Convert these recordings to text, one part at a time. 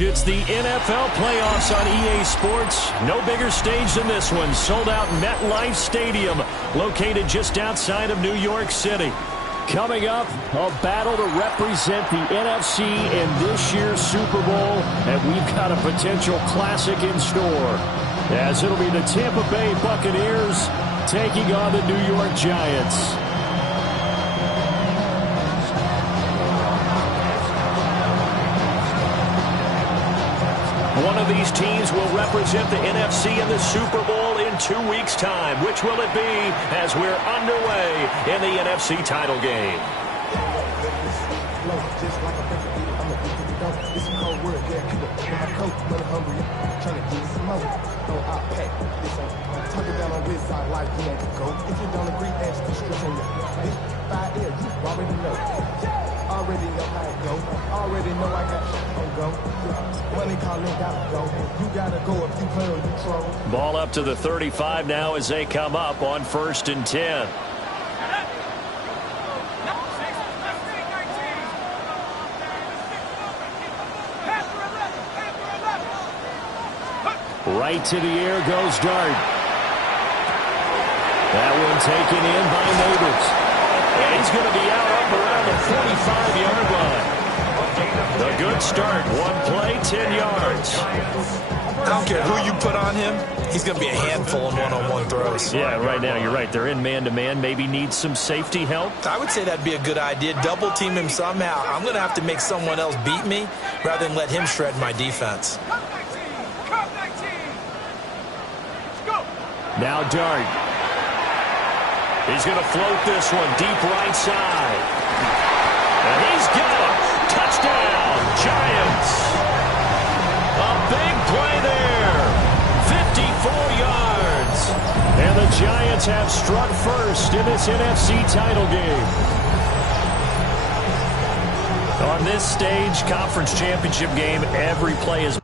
It's the NFL playoffs on EA Sports. No bigger stage than this one. Sold out MetLife Stadium, located just outside of New York City. Coming up, a battle to represent the NFC in this year's Super Bowl, and we've got a potential classic in store, as it'll be the Tampa Bay Buccaneers taking on the New York Giants. One of these teams will represent the NFC in the Super Bowl in 2 weeks' time. Which will it be as we're underway in the NFC title game? Already know how it go. Already know I got shit on go. Money calling, gotta go. You gotta go if you play or you troll. Ball up to the 35 now as they come up on 1st and 10. Right to the air goes Dart. That one taken in by Neighbors. And he's going to be out up around the 45-yard line. A good start. One play, 10 yards. I don't care who you put on him. He's going to be a handful in one-on-one throws. Yeah, right now you're right. They're in man-to-man. Maybe needs some safety help. I would say that'd be a good idea. Double-team him somehow. I'm going to have to make someone else beat me rather than let him shred my defense. Now Dart. He's going to float this one deep right side. And he's got it. Touchdown, Giants. A big play there. 54 yards. And the Giants have struck first in this NFC title game. On this stage, conference championship game, every play is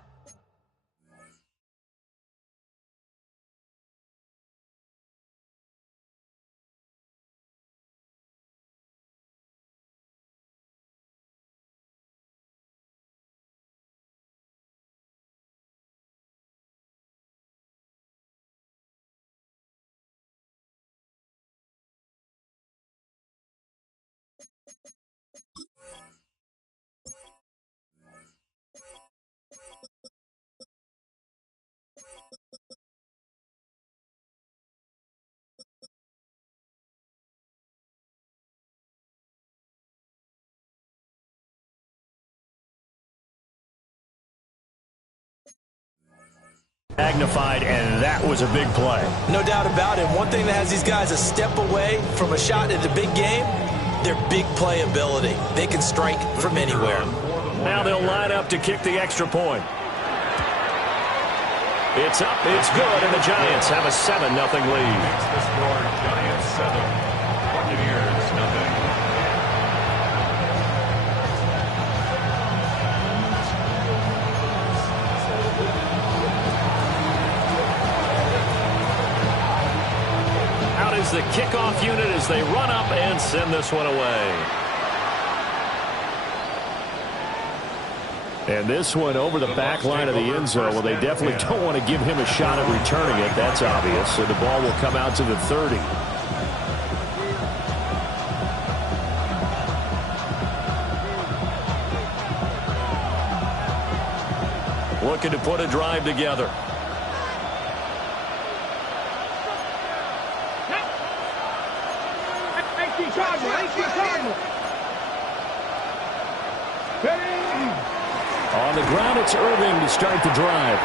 magnified, and that was a big play. No doubt about it. One thing that has these guys a step away from a shot at the big game, their big play ability. They can strike from anywhere. Now they'll line up to kick the extra point. It's up, it's good, and the Giants have a 7-0 lead. Giants 7, Buccaneers 0. The kickoff unit as they run up and send this one away. And this one over the back line of the end zone. Well, they definitely don't want to give him a shot at returning it. That's obvious. So the ball will come out to the 30. Looking to put a drive together. On the ground, it's Irving to start the drive.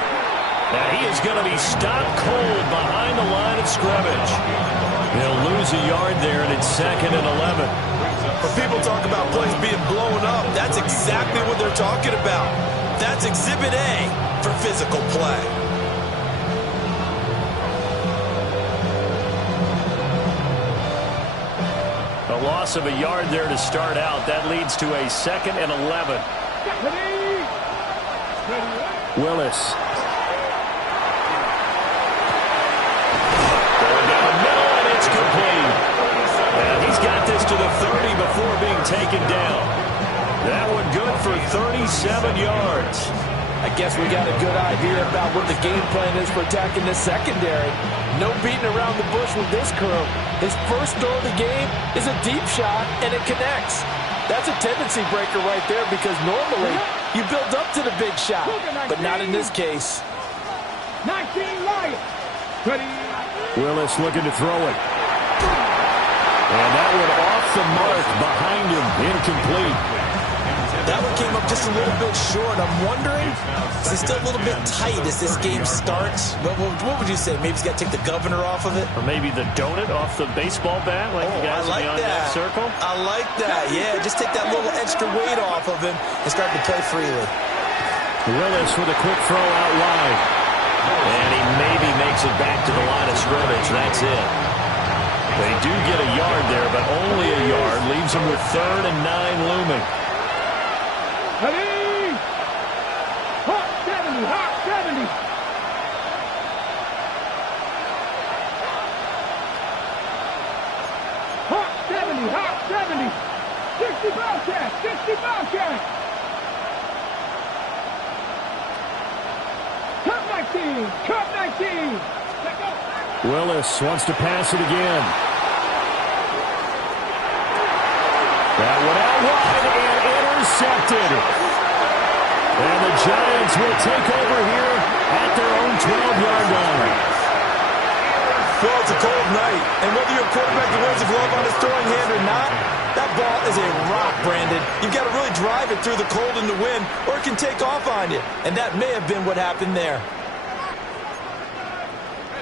Now he is going to be stopped cold behind the line of scrimmage. They'll lose a yard there, and it's 2nd and 11. When people talk about plays being blown up, that's exactly what they're talking about. That's Exhibit A for physical play. loss of a yard there to start out. That leads to a 2nd and 11. Willis. Going down the middle, and it's complete. And he's got this to the 30 before being taken down. That one good for 37 yards. I guess we got a good idea about what the game plan is for attacking this secondary. No beating around the bush with this crew. His first throw of the game is a deep shot, and it connects. That's a tendency breaker right there because normally you build up to the big shot, but not in this case. 19 Lions. Willis looking to throw it. And that one off the mark behind him, incomplete. That one came up just a little bit short. I'm wondering, is it still a little bit tight as this game starts? What would you say? Maybe he's got to take the governor off of it? Or maybe the donut off the baseball bat, like the guys beyond that circle? I like that, yeah. Just take that little extra weight off of him and start to play freely. Willis with a quick throw out wide. And he maybe makes it back to the line of scrimmage. That's it. They do get a yard there, but only a yard. Leaves him with 3rd and 9 looming. Ready? Hot 70, hot 70. Hot 70, hot 70. 60 Bobcats, 60 Bobcats. Cup 19, Cup 19. Let's go. Willis wants to pass it again. That one out wide and intercepted. And the Giants will take over here at their own 12-yard line. Well, it's a cold night, and whether you're a quarterback that wears a glove on his throwing hand or not, that ball is a rock, Brandon. You've got to really drive it through the cold and the wind, or it can take off on you. And that may have been what happened there.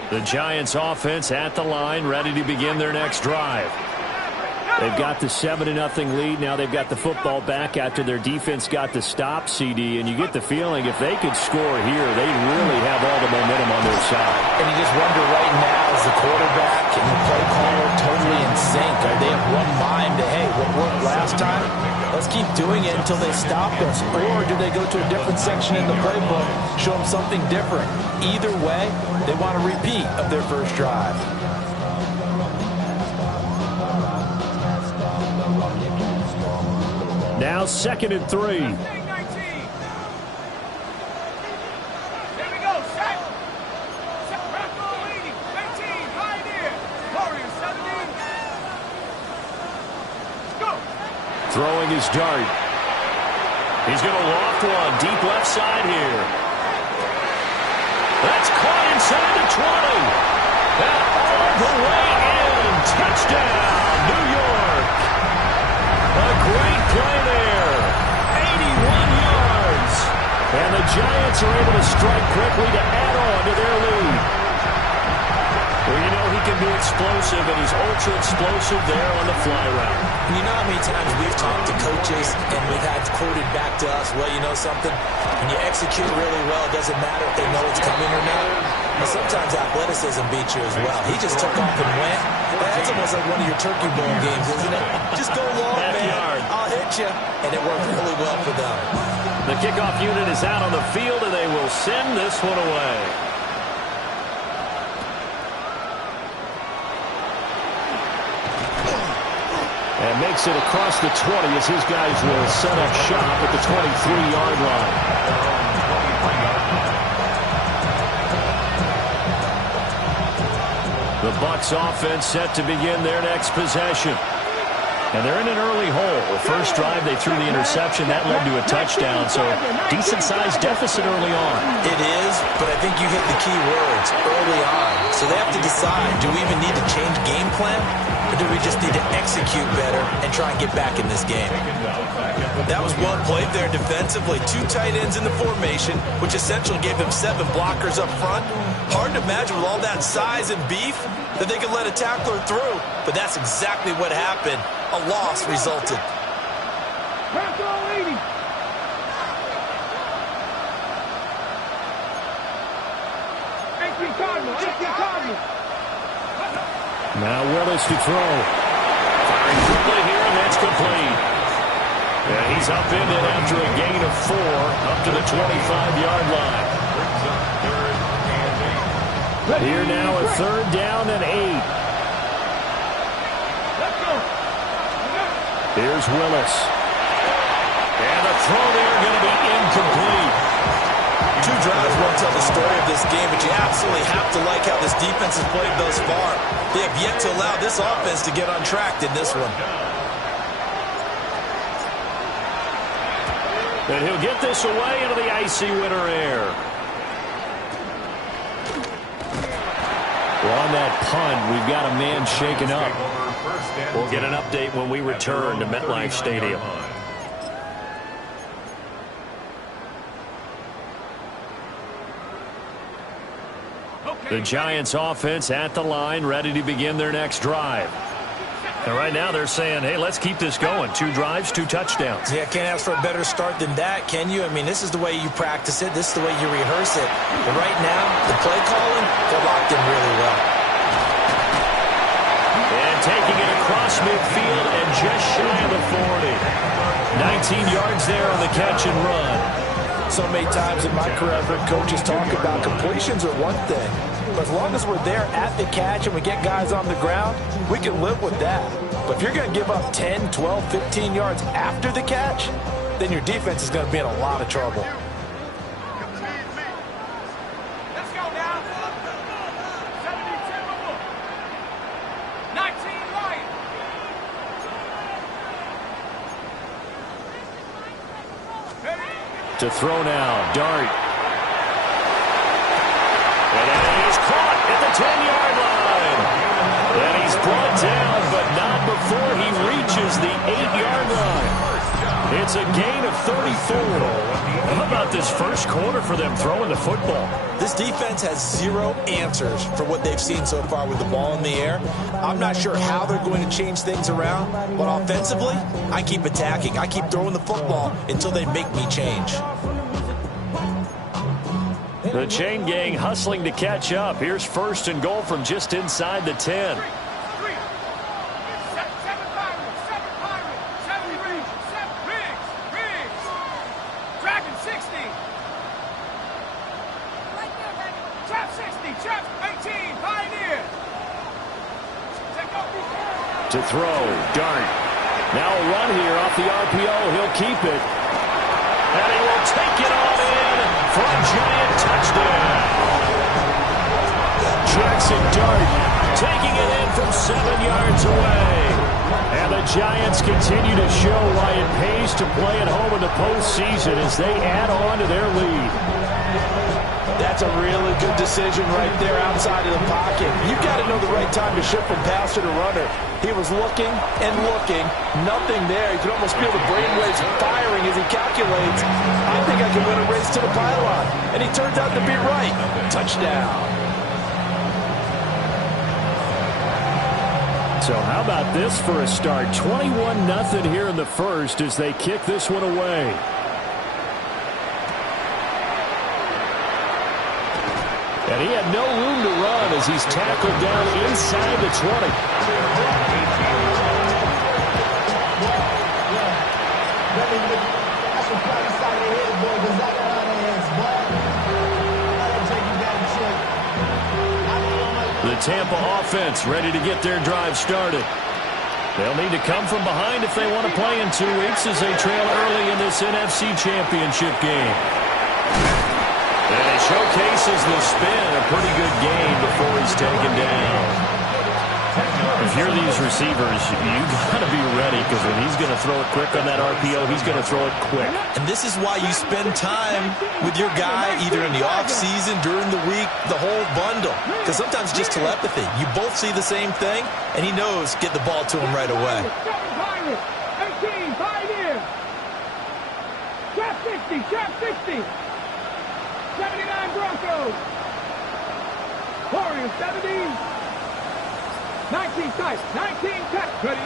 The Giants offense at the line, ready to begin their next drive. They've got the 7-0 lead. Now they've got the football back after their defense got the stop, CD. And you get the feeling if they could score here, they really have all the momentum on their side. And you just wonder right now, is the quarterback and the play caller totally in sync? Are they of one mind to, hey, what worked last time? Let's keep doing it until they stop us. Or do they go to a different section in the playbook, show them something different? Either way, they want a repeat of their first drive. Now 2nd and 3. Here we go, set. Set, Rocco leading. 18, Pioneer. Warriors, 17. Let's go. Throwing his dart. He's going to loft one deep left side here. That's caught inside the 20. And all the way in. Touchdown, New York. A great play there. 81 yards. And the Giants are able to strike quickly to add on to their lead. Well, you know he can be explosive, and he's ultra-explosive there on the fly route. You know how many times we've talked to coaches and we've had quoted back to us, well, you know something? When you execute really well, it doesn't matter if they know it's coming or not. But sometimes athleticism beats you as well. He just took off and went. That's almost like one of your turkey bowl games, isn't it? Just go long, man. I'll hit you. And it worked really well for them. The kickoff unit is out on the field, and they will send this one away. And makes it across the 20 as his guys will set up shop at the 23-yard line. The Bucs offense set to begin their next possession. And they're in an early hole. The first drive, they threw the interception. That led to a touchdown, so decent-sized deficit early on. It is, but I think you hit the key words, early on. So they have to decide, do we even need to change game plan? Or do we just need to execute better and try and get back in this game? That was well played there defensively. 2 tight ends in the formation, which essentially gave them 7 blockers up front. Hard to imagine with all that size and beef that they could let a tackler through. But that's exactly what happened. A loss resulted. Now Willis to throw. Firing quickly here it's complete. And he's up in it after a gain of 4, up to the 25-yard line. Here now a 3rd down and 8. Here's Willis. And the throw there going to be incomplete. 2 drives won't tell the story of this game, but you absolutely have to like how this defense has played thus far. They have yet to allow this offense to get untracked in this one. And he'll get this away into the icy winter air. Well, on that punt, we've got a man shaken up. We'll get an update when we return to MetLife Stadium. The Giants offense at the line, ready to begin their next drive. And right now they're saying, hey, let's keep this going. 2 drives, 2 touchdowns. Yeah, can't ask for a better start than that, can you? I mean, this is the way you practice it. This is the way you rehearse it. But right now, the play calling, they're locked in really well. And taking it across midfield and just shy of the 40. 19 yards there on the catch and run. So many times in my career, I've heard coaches talk about completions are one thing. But as long as we're there at the catch and we get guys on the ground, we can live with that. But if you're going to give up 10, 12, 15 yards after the catch, then your defense is going to be in a lot of trouble. Let's go now. 72. 19 right. To throw now, Dart. And he's caught at the 10-yard line. And he's brought down, but not before he reaches the 8-yard line. It's a gain of 34. How about this first quarter for them throwing the football? This defense has 0 answers for what they've seen so far with the ball in the air. I'm not sure how they're going to change things around, but offensively, I keep attacking. I keep throwing the football until they make me change. The chain gang hustling to catch up. Here's 1st and goal from just inside the 10. To throw, Dart. Now a run here off the RPO. He'll keep it. And he will take it on in for a giant touchdown. Jackson Dart taking it in from 7 yards away. And the Giants continue to show why it pays to play at home in the postseason as they add on to their lead. That's a really good decision right there outside of the pocket. You've got to know the right time to shift from passer to runner. He was looking and looking, nothing there. You can almost feel the brainwaves firing as he calculates. I think I can win a race to the pylon. And he turns out to be right. Touchdown. So how about this for a start? 21-0 here in the first as they kick this one away. And he had no room to run as he's tackled down inside the 20. The Tampa offense ready to get their drive started. They'll need to come from behind if they want to play in 2 weeks as they trail early in this NFC Championship game. And he showcases the spin, a pretty good game before he's taken down. If you're these receivers, you got to be ready because when he's going to throw it quick on that RPO, he's going to throw it quick. And this is why you spend time with your guy either in the offseason, during the week, the whole bundle. Because sometimes it's just telepathy. You both see the same thing, and he knows get the ball to him right away. 18, Pioneer. Trap 60, trap 60. 79 Broncos. Warriors 70. 19 tight, 19 tight. Ready.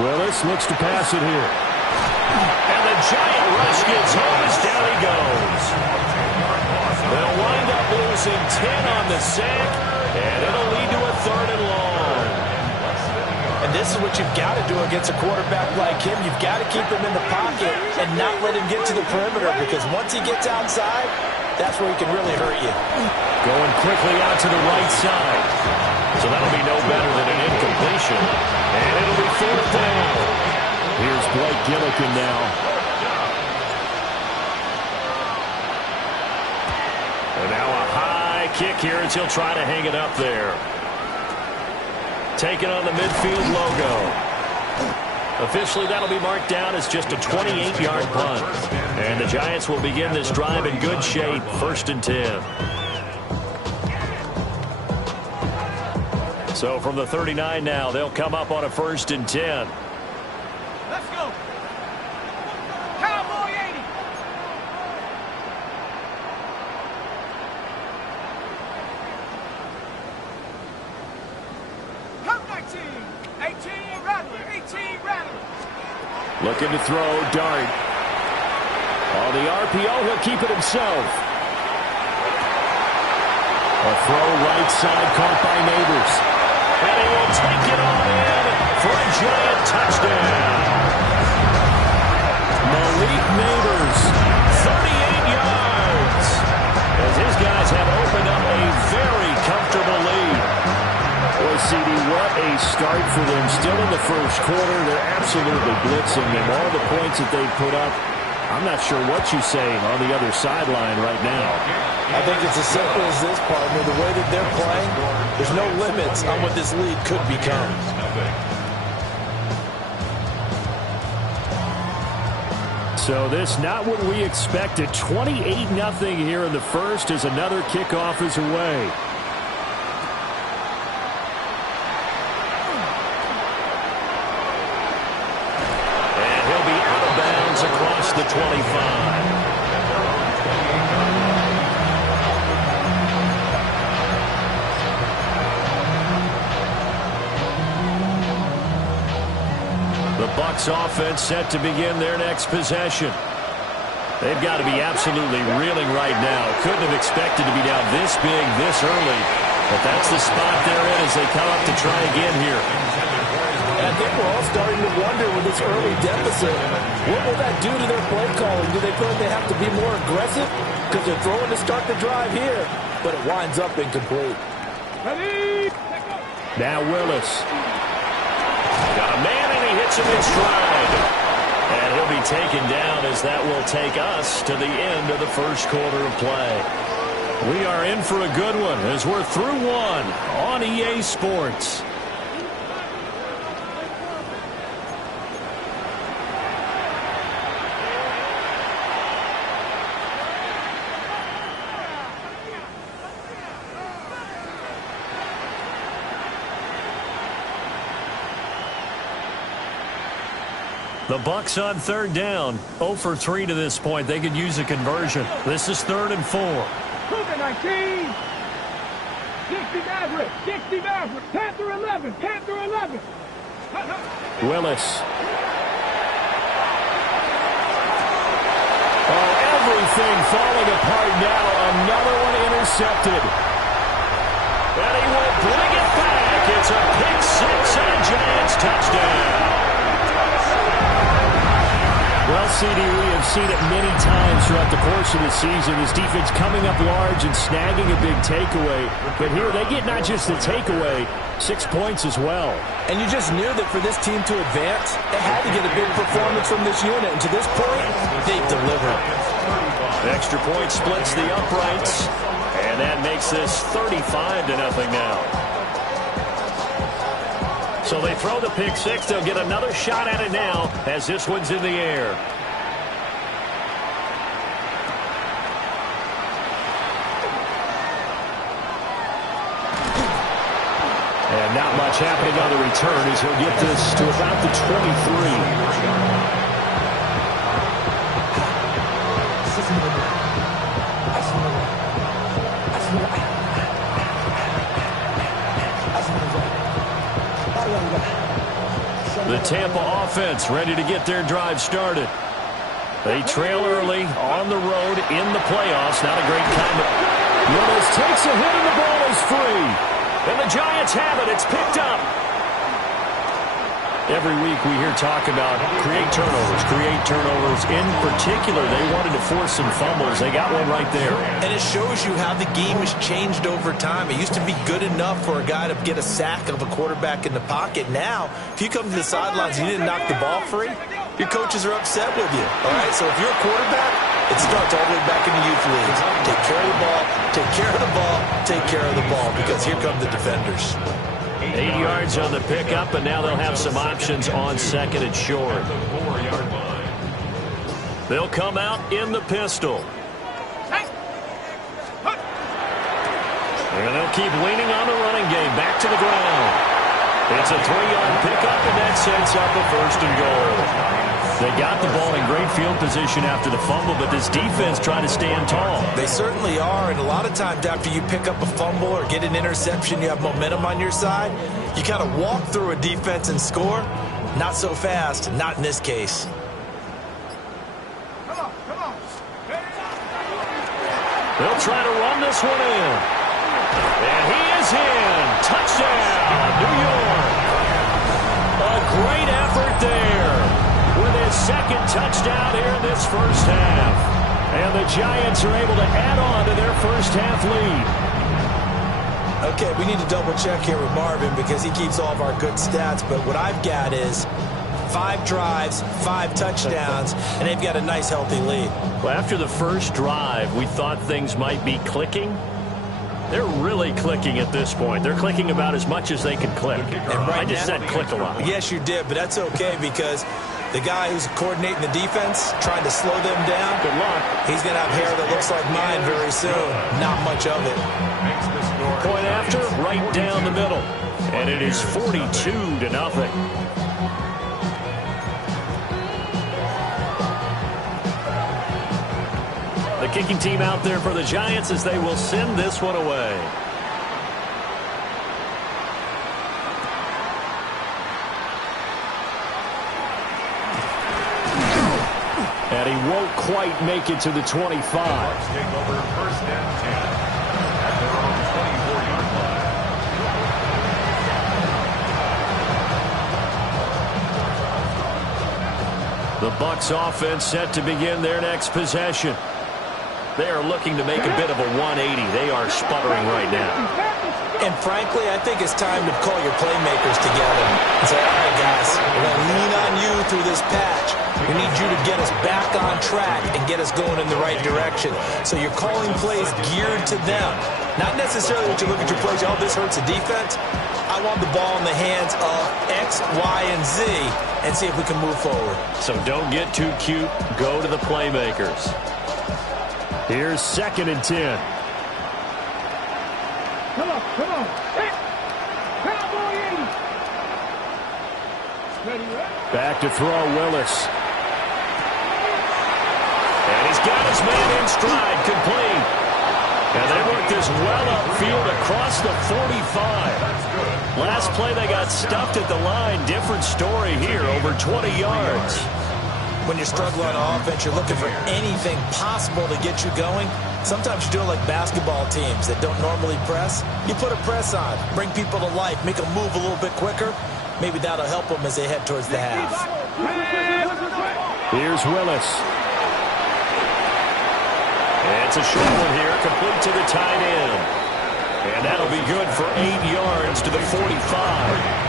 Willis looks to pass it here. And the giant rush gets home as down he goes. They'll wind up losing 10 on the sack, and it'll lead to a 3rd and long. And This is what you've got to do against a quarterback like him. You've got to keep him in the pocket and not let him get to the perimeter, because once he gets outside, that's where he can really hurt you. Going quickly out to the right side. So that'll be no better than an incompletion. And it'll be 4th down. Here's Blake Gillikin now. And now a high kick here as he'll try to hang it up there. Taking on the midfield logo. Officially, that'll be marked down as just a 28-yard punt. And the Giants will begin this drive in good shape, 1st and 10. So from the 39 now, they'll come up on a 1st and 10. Let's go. Cowboy 80. Come 19. 18 Rattler. 18 Rattler. Looking to throw, Dart. On the RPO, he'll keep it himself. A throw right side caught by Neighbors. And he will take it on in for a Giant touchdown. Malik Neighbors, 38 yards. As his guys have opened up a very comfortable lead. Boy, CD, what a start for them. Still in the first quarter, they're absolutely blitzing them. All the points that they put up, I'm not sure what you're saying on the other sideline right now. I think it's as simple as this, partner. The way that they're playing, there's no limits on what this lead could become. So this not what we expected. 28-0 here in the first as another kickoff is away. And he'll be out of bounds across the 25. The Bucs offense set to begin their next possession. They've got to be absolutely reeling right now. Couldn't have expected to be down this big this early. But that's the spot they're in as they come up to try again here. I think we're all starting to wonder with this early deficit, what will that do to their play calling? Do they feel like they have to be more aggressive? Because they're throwing to start the drive here, but it winds up incomplete. Ready? Now Willis. Got a man and he hits him in stride. And he'll be taken down as that will take us to the end of the first quarter of play. We are in for a good one as we're through one on EA Sports. The Bucs on 3rd down. 0 for 3 to this point. They could use a conversion. This is 3rd and 4. Cougar 19. 60 Maverick. 60 Maverick. Panther 11. Panther 11. Willis. Oh, everything falling apart now. Another one intercepted. And he will bring it back. It's a pick six and a Giants touchdown. Well, CD, we have seen it many times throughout the course of the season. This defense coming up large and snagging a big takeaway. But here they get not just the takeaway, 6 points as well. And you just knew that for this team to advance, they had to get a big performance from this unit. And to this point, they've delivered. The extra point splits the uprights. And that makes this 35-0 now. So they throw the pick six. They'll get another shot at it now as this one's in the air. And not much happening on the return as he'll get this to about the 23. The Tampa offense ready to get their drive started. They trail early on the road in the playoffs. Not a great kind of... Willis takes a hit and the ball is free. And the Giants have it. It's picked up. Every week we hear talk about create turnovers, create turnovers. In particular, they wanted to force some fumbles. They got one right there. And it shows you how the game has changed over time. It used to be good enough for a guy to get a sack of a quarterback in the pocket. Now, if you come to the sidelines and you didn't knock the ball free, your coaches are upset with you. All right, so if you're a quarterback, it starts all the way back in the youth leagues. Take care of the ball, take care of the ball, take care of the ball, because here come the defenders. 8 yards on the pickup, and now they'll have some options on second and short. They'll come out in the pistol. And they'll keep leaning on the running game. Back to the ground. It's a 3-yard pickup, and that sets up a 1st and goal. They got the ball in great field position after the fumble, but this defense trying to stand tall. They certainly are, and a lot of times after you pick up a fumble or get an interception, you have momentum on your side. You kind of walk through a defense and score. Not so fast, not in this case. They'll try to run this one in. And he is in. Touchdown, New York. A great effort there with his second touchdown here in this first half. And the Giants are able to add on to their first half lead. Okay, we need to double check here with Marvin because he keeps all of our good stats. But what I've got is 5 drives, 5 touchdowns, and they've got a nice healthy lead. Well, after the first drive, we thought things might be clicking. They're really clicking at this point. They're clicking about as much as they can click. And I just said click a lot. Yes, you did, but that's okay because the guy who's coordinating the defense, trying to slow them down, good luck. He's going to have hair that looks like mine very soon. Not much of it. Point after, right down the middle. And it is 42-0. The kicking team out there for the Giants as they will send this one away. And he won't quite make it to the 25. Take over 1st and 10 at their own 24-yard line. The Bucs offense set to begin their next possession. They are looking to make a bit of a 180. They are sputtering right now. And frankly, I think it's time to call your playmakers together and say, all right, guys, we're going to lean on you through this patch. We need you to get us back on track and get us going in the right direction. So you're calling plays geared to them. Not necessarily when you look at your plays, oh, this hurts the defense. I want the ball in the hands of X, Y, and Z and see if we can move forward. So don't get too cute. Go to the playmakers. Here's 2nd and 10. Come on. Back to throw, Willis. And he's got his man in stride, complete. And they work this well upfield across the 45. Last play, they got stuffed at the line. Different story here, over 20 yards. When you're struggling on offense, you're looking for anything possible to get you going. Sometimes you do it like basketball teams that don't normally press. You put a press on, bring people to life, make them move a little bit quicker. Maybe that'll help them as they head towards the half. Here's Willis. It's a short one here, complete to the tight end. And that'll be good for 8 yards to the 45.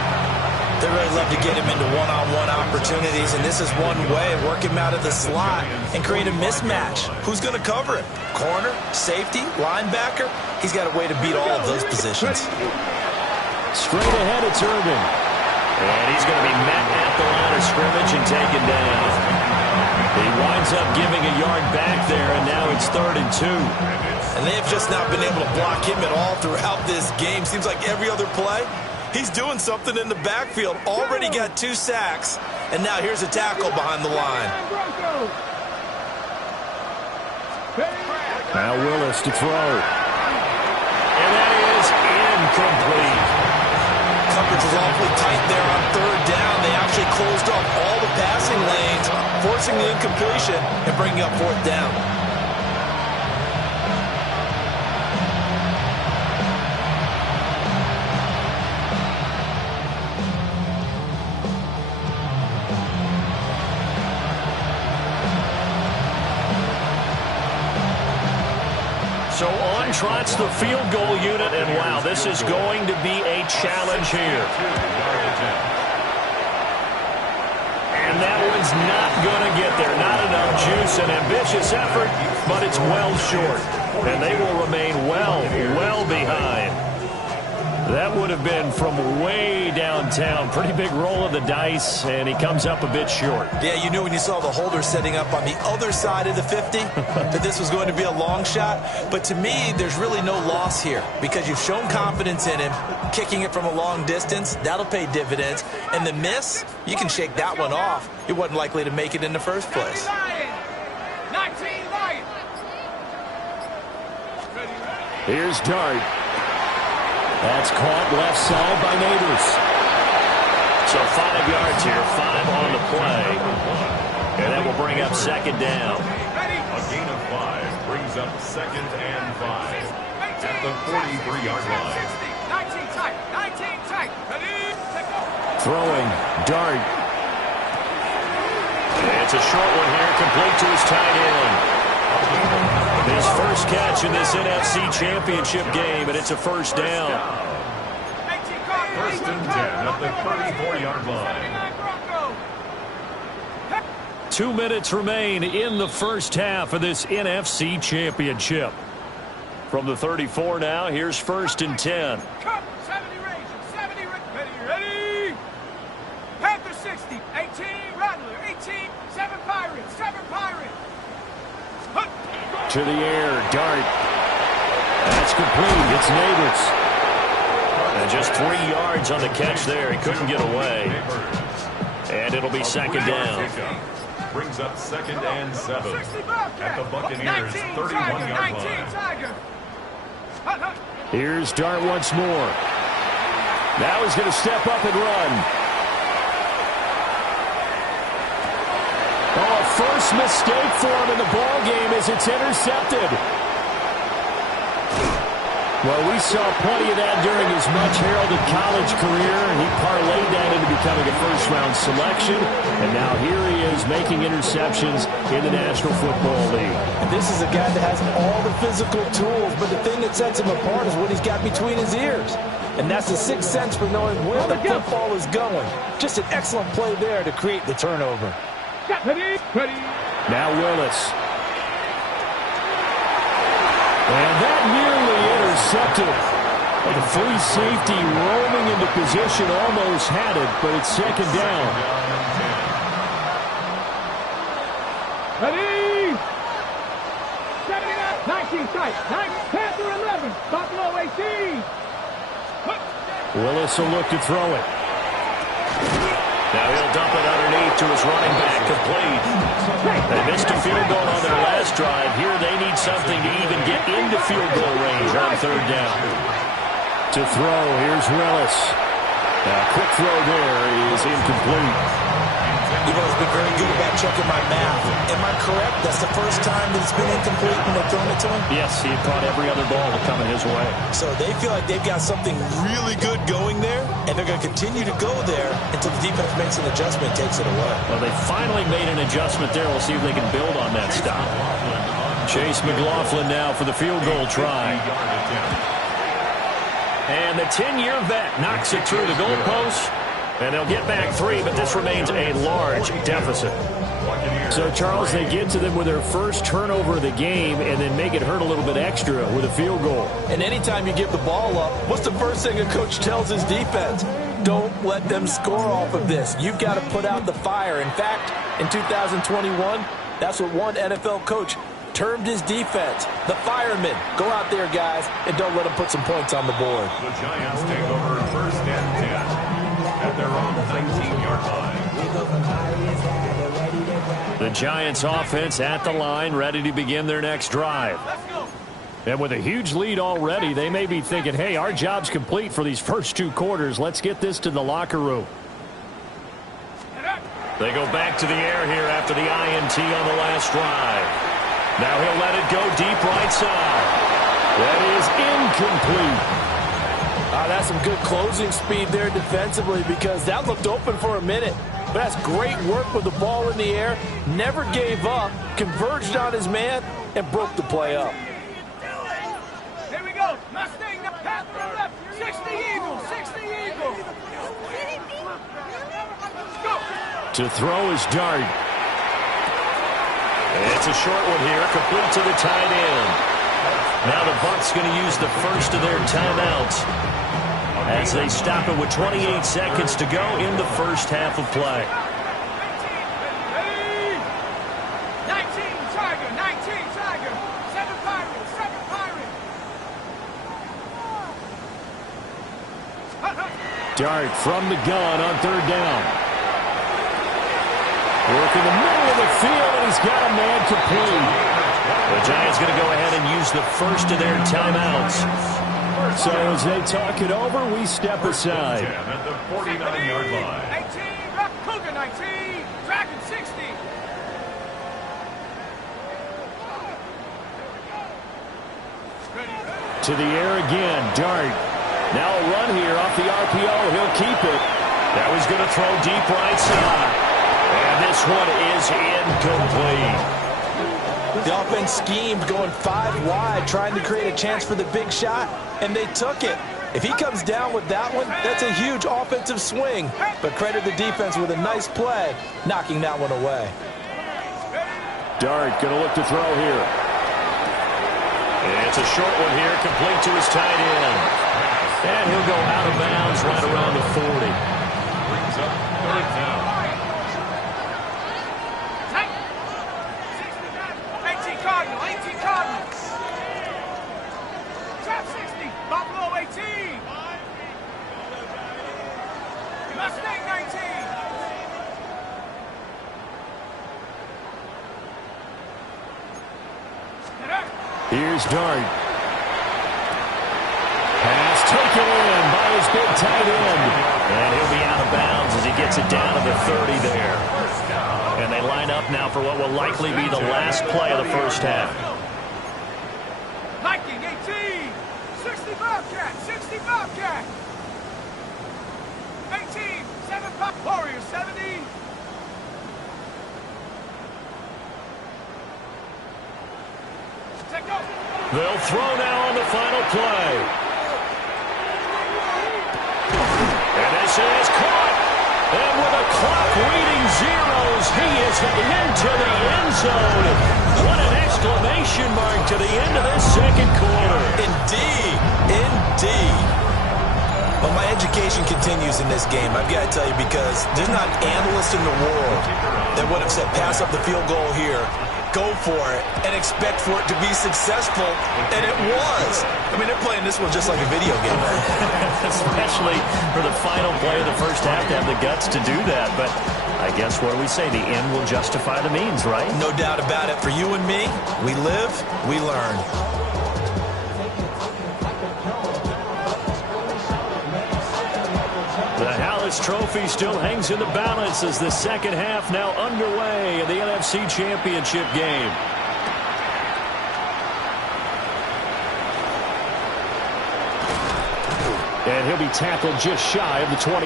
They really love to get him into one-on-one opportunities, and this is one way, work him out of the slot and create a mismatch. Who's going to cover him? Corner, safety, linebacker? He's got a way to beat all of those positions. Straight ahead, it's Irvin. And he's going to be met at the line of scrimmage and taken down. He winds up giving a yard back there, and now it's 3rd and 2. And they have just not been able to block him at all throughout this game. Seems like every other play, he's doing something in the backfield. Already got 2 sacks, and now here's a tackle behind the line. Now Willis to throw. And that is incomplete. Coverage was awfully tight there on 3rd down. They actually closed off all the passing lanes, forcing the incompletion and bringing up 4th down. on trots the field goal unit, and wow, this is going to be a challenge here. And that one's not going to get there. Not enough juice. An ambitious effort, but it's well short. And they will remain well behind. That would have been from way downtown. Pretty big roll of the dice, and he comes up a bit short. Yeah, you knew when you saw the holder setting up on the other side of the 50 that this was going to be a long shot. But to me, there's really no loss here because you've shown confidence in him. Kicking it from a long distance, that'll pay dividends. And the miss, you can shake that one off. It wasn't likely to make it in the first place. 19 Lions. Here's Dart. That's caught left side by Neighbors. So 5 yards here, 5 on the play. And that will bring up second down. A gain of 5 brings up second and 5 at the 43-yard line. 19 tight. 19 tight. Throwing, Dart. It's a short one here, complete to his tight end. His first catch in this NFC Championship game, and it's a first down. First and 10 at the 34-yard line. 2 minutes remain in the first half of this NFC Championship. From the 34 now, here's first and 10. 70 range. 70 ready. Panther 60. 18 Rattler. 18. 7 Pirates. 7 Pirates. To the air, Dart. That's complete. It's Neighbors. And just 3 yards on the catch there. He couldn't get away. And it'll be second down. Brings up second and 7 at the Buccaneers' 31-yard line. Here's Dart once more. Now he's going to step up and run. Oh, first mistake for him in the ball game as it's intercepted. Well, we saw plenty of that during his much-heralded college career. He parlayed that into becoming a first-round selection, and now here he is making interceptions in the National Football League. And this is a guy that has all the physical tools, but the thing that sets him apart is what he's got between his ears. And that's the sixth sense for knowing where the football is going. Just an excellent play there to create the turnover. Now Willis. And that nearly intercepted. Well, the free safety roaming into position almost had it, but it's second down. Ready. 79. 19 tight. 9 Panther 11. Buffalo 18. Willis will look to throw it. Now he'll dump it underneath to his running back, complete. They missed a field goal on their last drive. Here they need something to even get into field goal range on third down. To throw, here's Willis. Now quick throw there is incomplete. You've always been very good about checking my math. Am I correct? That's the first time that it's been incomplete when they've thrown it to him? Yes, he had caught every other ball coming his way. So they feel like they've got something really good going there, and they're going to continue to go there until the defense makes an adjustment and takes it away. Well, they finally made an adjustment there. We'll see if they can build on that stop. Chase McLaughlin now for the field goal try. And the 10-year vet knocks it through the goalpost. And they'll get back 3, but this remains a large deficit. So, Charles, they get to them with their first turnover of the game and then make it hurt a little bit extra with a field goal. And anytime you give the ball up, what's the first thing a coach tells his defense? Don't let them score off of this. You've got to put out the fire. In fact, in 2021, that's what one NFL coach termed his defense. The firemen. Go out there, guys, and don't let them put some points on the board. The Giants take over first and 10. At their own 19-yard line. The Giants offense at the line, ready to begin their next drive. And with a huge lead already, they may be thinking, hey, our job's complete for these first 2 quarters. Let's get this to the locker room. They go back to the air here after the INT on the last drive. Now he'll let it go deep right side. That is incomplete. That's some good closing speed there defensively because that looked open for a minute. But that's great work with the ball in the air. Never gave up, converged on his man, and broke the play up. Mustang, Panther left. 60 Eagle. 60 Eagle. Go. To throw is Dart. It's a short one here, complete to the tight end. Now the Bucs going to use the first of their timeouts as they stop it with 28 seconds to go in the first half of play. 19 Tiger, 19 Tiger. 7 Pirates, 7 Pirates. Dart from the gun on third down. Work in the middle of the field, and he's got a man complete. The Giants going to go ahead and use the first of their timeouts. So as they talk it over, we step aside. At the 49-yard line. 18, Cougar 19, Dragon 60. To the air again, Dart. Now a run here off the RPO. He'll keep it. That was going to throw deep right side. And this one is incomplete. The offense schemed going 5 wide, trying to create a chance for the big shot, and they took it. If he comes down with that one, that's a huge offensive swing. But credit the defense with a nice play, knocking that one away. Dart going to look to throw here. It's a short one here, complete to his tight end. And he'll go out of bounds right around the 40. Brings up third down. 18 Cardinal, 18 Cardinals. Trap 60, Buffalo 18. Mustang 19. Here's Dart. Pass taken in by his big tight end. And he'll be out of bounds as he gets it down to the 30 there. And they line up now for what will likely be the last play of the first half. Viking 18. 60 Bobcat, 60 Bobcat. 18, 7 Pop Warriors 70. They'll throw now on the final play. And this is caught. And with a clock reading zeros, he is into the end zone. What an exclamation mark to the end of this second quarter. Indeed. Indeed. Well, my education continues in this game, I've got to tell you, because there's not an analyst in the world that would have said pass up the field goal here, go for it, and expect for it to be successful, and it was. I mean, they're playing this one just like a video game. Especially for the final play of the first half to have the guts to do that. But I guess what do we say? The end will justify the means, right? No doubt about it. For you and me, we live, we learn. The Hallis Trophy still hangs in the balance as the second half now underway in the NFC Championship game. And he'll be tackled just shy of the 25.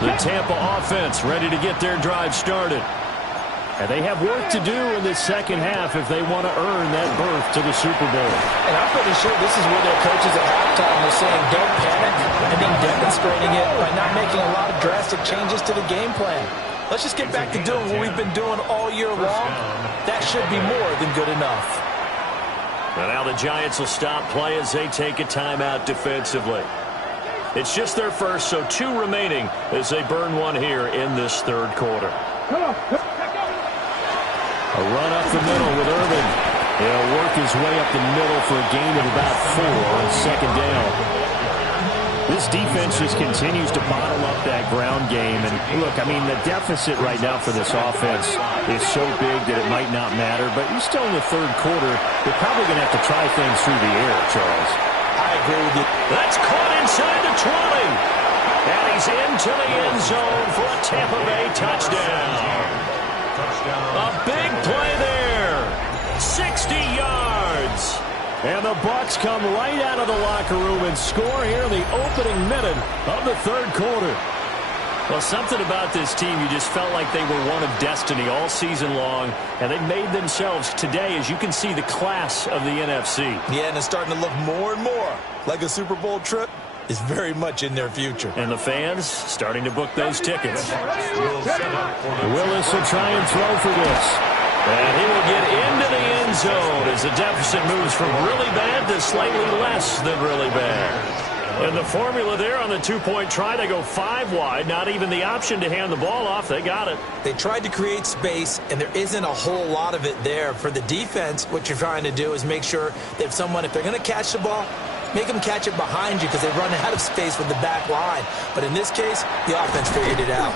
The Tampa offense ready to get their drive started. And they have work to do in this second half if they want to earn that berth to the Super Bowl. And I'm pretty sure this is where their coaches at halftime were saying don't panic, and then demonstrating it by not making a lot of drastic changes to the game plan. Let's just get back to doing what we've been doing all year long. That should be more than good enough. And now the Giants will stop play as they take a timeout defensively. It's just their first, so 2 remaining as they burn one here in this third quarter. A run up the middle with Irvin. He'll work his way up the middle for a gain of about 4 on second down. This defense just continues to bottle up that ground game. And look, I mean, the deficit right now for this offense is so big that it might not matter. But you're still in the third quarter. They're probably going to have to try things through the air, Charles. I agree with you. That's caught inside the 20. And he's into the end zone for a Tampa Bay touchdown. A big play there. 60 yards. And the Bucs come right out of the locker room and score here in the opening minute of the third quarter. Well, something about this team, you just felt like they were one of destiny all season long, and they made themselves today, as you can see, the class of the NFC. Yeah, and it's starting to look more and more like a Super Bowl trip is very much in their future. And the fans starting to book those tickets. Willis will try and throw for this. And he will get into the end zone as the deficit moves from really bad to slightly less than really bad. And the formula there on the two-point try, they go 5 wide. Not even the option to hand the ball off. They got it. They tried to create space, and there isn't a whole lot of it there. For the defense, what you're trying to do is make sure that if they're going to catch the ball, make them catch it behind you because they run out of space with the back line. But in this case, the offense figured it out.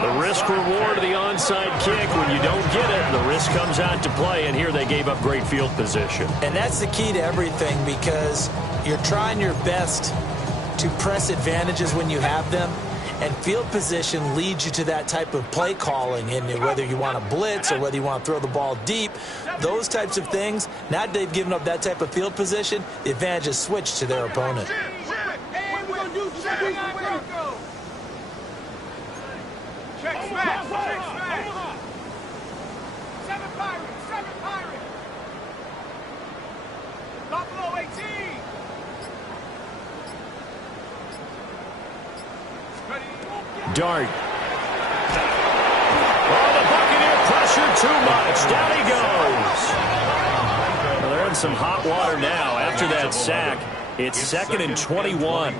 The risk-reward of the onside kick. When you don't get it, the risk comes out to play, and here they gave up great field position. And that's the key to everything because you're trying your best to press advantages when you have them, and field position leads you to that type of play calling. And whether you want to blitz or whether you want to throw the ball deep, those types of things, now that they've given up that type of field position, the advantage is switched to their opponent. Check smash, check smash. 7 Pirates, 7 Pirates. Buffalo 18. Dart. Oh, the Buccaneer pressure too much. Down he goes. Well, they're in some hot water now after that sack. It's 2nd and 21.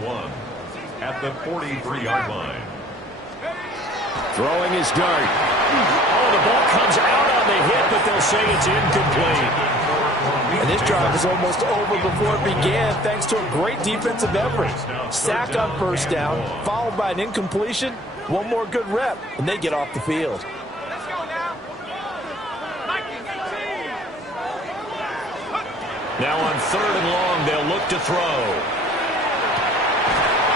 At the 43-yard line. Throwing his Dart. Oh, the ball comes out on the hit, but they'll say it's incomplete. And this drive is almost over before it began thanks to a great defensive effort. Sack on first down, followed by an incompletion. One more good rep, and they get off the field. Let's go now. Now on 3rd and long, they'll look to throw.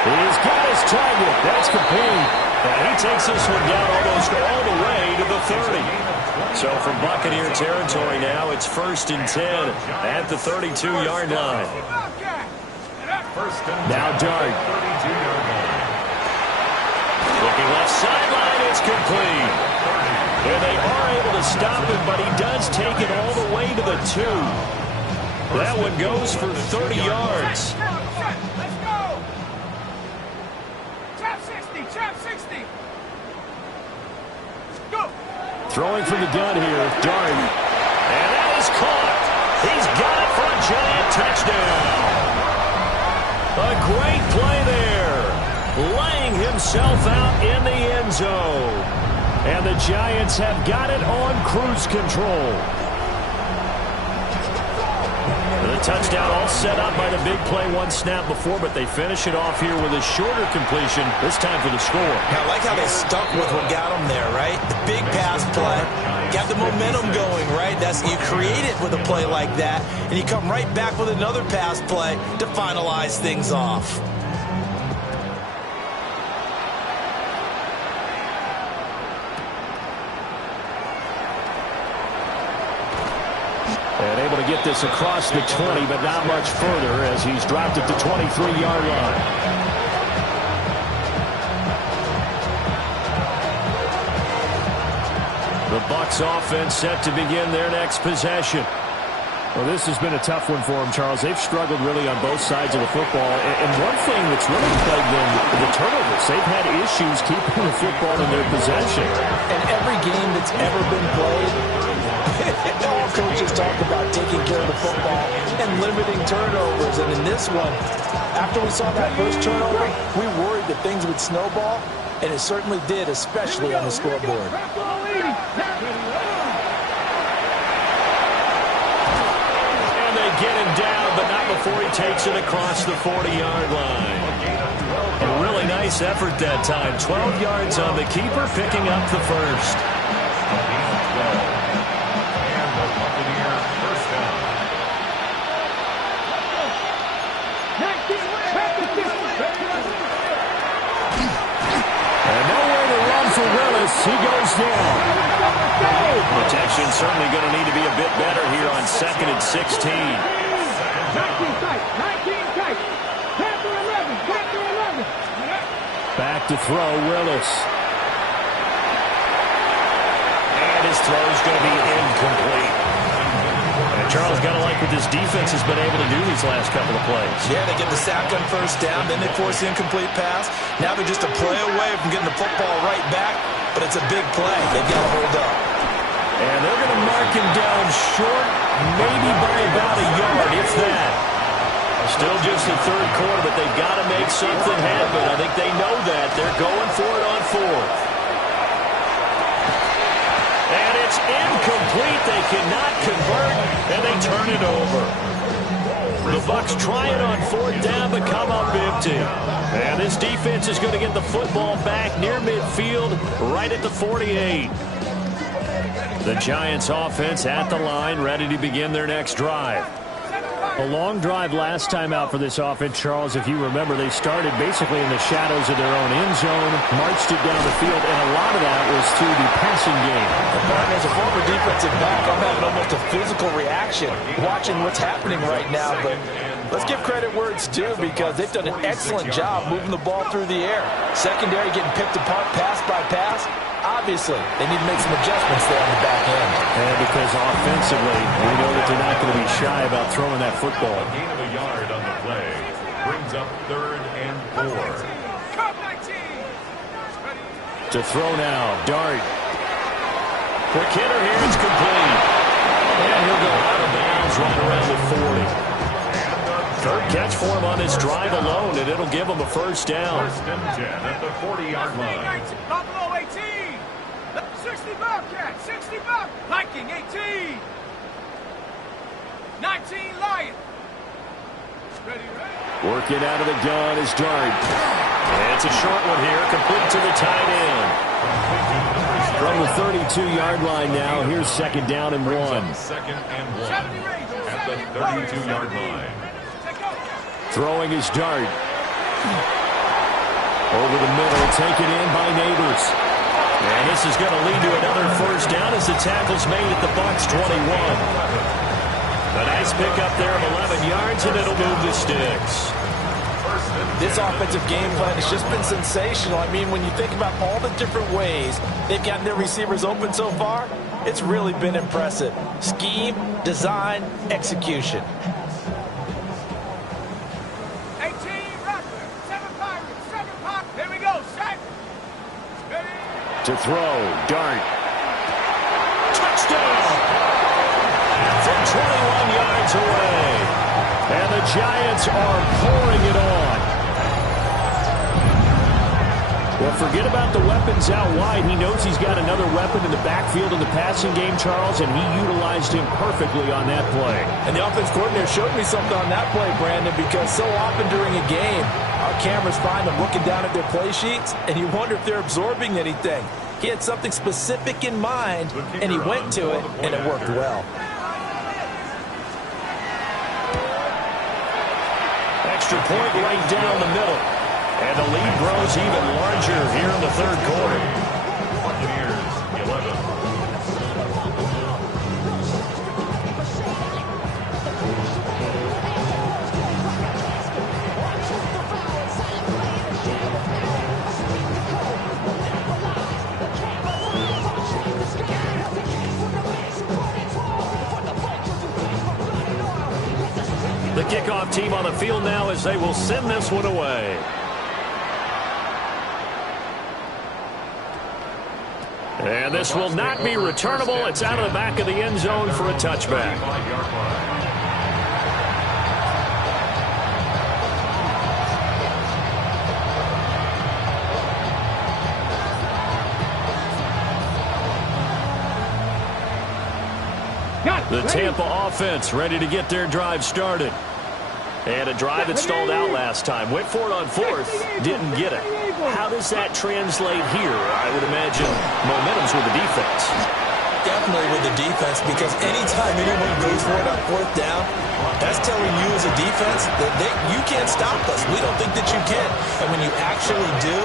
He's got his target. That's complete. And he takes this one down almost all the way to the 30. So from Buccaneer territory now, it's 1st and 10 at the 32-yard line. Now Dart. Looking left sideline, it's complete. And they are able to stop him, but he does take it all the way to the 2. That one goes for 30 yards. Let's go. Trap 60, trap 60. Go. Throwing from the gun here, Dart. And that is caught. He's got it for a giant touchdown. A great play there. Laying himself out in the end zone. And the Giants have got it on cruise control. The touchdown all set up by the big play one snap before, but they finish it off here with a shorter completion, this time for the score. Now, I like how they stuck with what got them there, right? The big pass play, got the momentum going, right? You create it with a play like that, and you come right back with another pass play to finalize things off. And able to get this across the 20, but not much further as he's dropped it to 23-yard line. The Bucs offense set to begin their next possession. Well, this has been a tough one for them, Charles. They've struggled really on both sides of the football. And one thing that's really plagued them, the turnovers. They've had issues keeping the football in their possession. And every game that's ever been played, all coaches talk about taking care of the football and limiting turnovers. And in this one, after we saw that first turnover, we worried that things would snowball, and it certainly did, especially on the scoreboard. And they get him down, but not before he takes it across the 40-yard line. A really nice effort that time. 12 yards on the keeper, picking up the first. He goes down. Protection certainly going to need to be a bit better here on 2nd and 16. 19 tight. 19 tight. Panther 11. Panther 11. Back to throw, Willis. And his throw's going to be incomplete. And Charles, got to like what this defense has been able to do these last couple of plays. Yeah, they get the sack on first down, then they force the incomplete pass. Now they're just a play away from getting the football right back, but it's a big play. They've got to hold up. And they're going to mark him down short, maybe by about a yard, if that. Still just the third quarter, but they've got to make something happen. I think they know that. They're going for it on fourth. And it's incomplete. They cannot convert, and they turn it over. The Bucs try it on fourth down, but come up empty. And this defense is going to get the football back near midfield, right at the 48. The Giants offense at the line, ready to begin their next drive. A long drive last time out for this offense, Charles. If you remember, they started basically in the shadows of their own end zone, marched it down the field, and a lot of that was through the passing game. As a former defensive back, I'm having almost a physical reaction watching what's happening right now. But let's give credit where it's due, because they've done an excellent job moving the ball through the air. Secondary getting picked apart pass by pass. Obviously, they need to make some adjustments there on the back end. And because offensively, we know that they're not going to be shy about throwing that football. A gain of a yard on the play brings up 3rd and 4. To throw now, Dart. Quick hitter here, it's complete. And he'll go out of bounds right around the 40. Third catch for him on this drive alone, and it'll give him a first down. 1st and 10 at the 40-yard line. Buffalo 18. 60 Bobcat. 60 Bob. Viking 18. 19 Lion. Ready. Working out of the gun is Dart. And it's a short one here, complete to the tight end. From the 32-yard line now, here's 2nd down and 1. 2nd and 1 at the 32-yard line. Throwing is Dart. Over the middle, taken in by Neighbors. And this is going to lead to another first down as the tackle's made at the Bucs 21. A nice pickup there of 11 yards, and it'll move the sticks. This offensive game plan has just been sensational. I mean, when you think about all the different ways they've gotten their receivers open so far, it's really been impressive. Scheme, design, execution. 18 Rattler. 7 Pirates. 7 Pop. Here we go. Set. Ready. To throw, Dart. Touchdown! From 21 yards away. And the Giants are pouring it on. Well, forget about the weapons out wide. He knows he's got another weapon in the backfield in the passing game, Charles, and he utilized him perfectly on that play. And the offense coordinator showed me something on that play, Brandon, because so often during a game, our cameras find them looking down at their play sheets, and you wonder if they're absorbing anything. He had something specific in mind, and he went to it, and it worked well. Extra point right down the middle. And the lead grows even larger here in the third quarter. Buccaneers 11. The kickoff team on the field now as they will send this one away. And this will not be returnable. It's out of the back of the end zone for a touchback. The Tampa offense ready to get their drive started. And a drive that stalled out last time. Went for it on fourth, didn't get it. How does that translate here? I would imagine momentum's with the defense. Definitely with the defense, because anytime anyone goes for it on fourth down, that's telling you as a defense that you can't stop us. We don't think that you can. And when you actually do,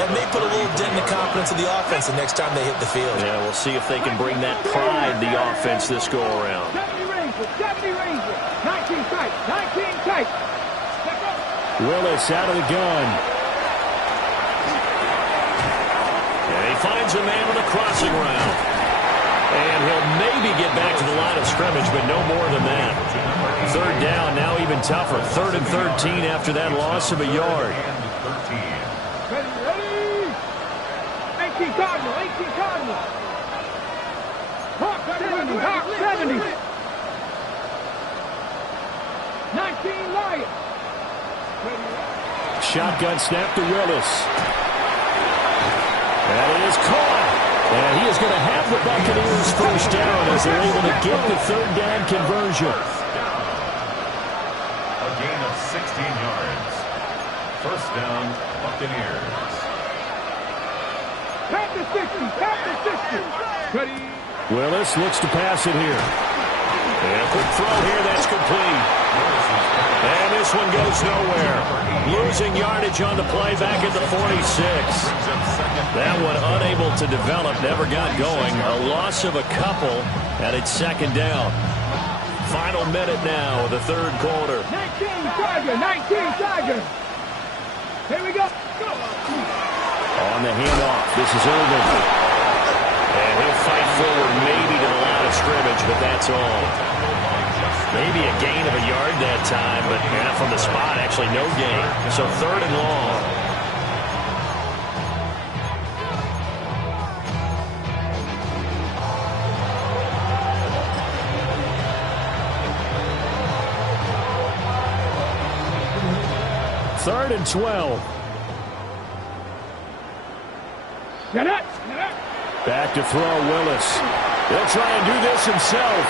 that may put a little dent in the confidence of the offense the next time they hit the field. Yeah, we'll see if they can bring that pride, the offense, this go-around. Ranger, 70 Ranger, 19 tight, 19 tight. Willis out of the gun. And he finds a man on the crossing route. And he'll maybe get back to the line of scrimmage, but no more than that. Third down, now even tougher. 3rd and 13 after that loss of a yard. Ready? 18 Cardinal, 18 Cardinal. Hawk 70, Hawk 70. 19 Lions. Shotgun snap to Willis. And it is caught. And he is going to have the Buccaneers first down as they're able to get the 3rd down conversion. A gain of 16 yards. First down, Buccaneers. Tap the 60, tap the 60. Ready? Willis looks to pass it here. And a quick throw here, that's complete. And this one goes nowhere. Losing yardage on the play back at the 46. That one unable to develop, never got going. A loss of a couple, and it's 2nd down. Final minute now of the 3rd quarter. 19 Tiger, 19 Tiger. Here we go. Go. On the handoff, this is Irvin. And he'll fight forward maybe to the line of scrimmage, but that's all. Maybe a gain of a yard that time, but from the spot, actually no gain. So 3rd and long. Third and 12. Get it. Back to throw, Willis. He'll try and do this himself.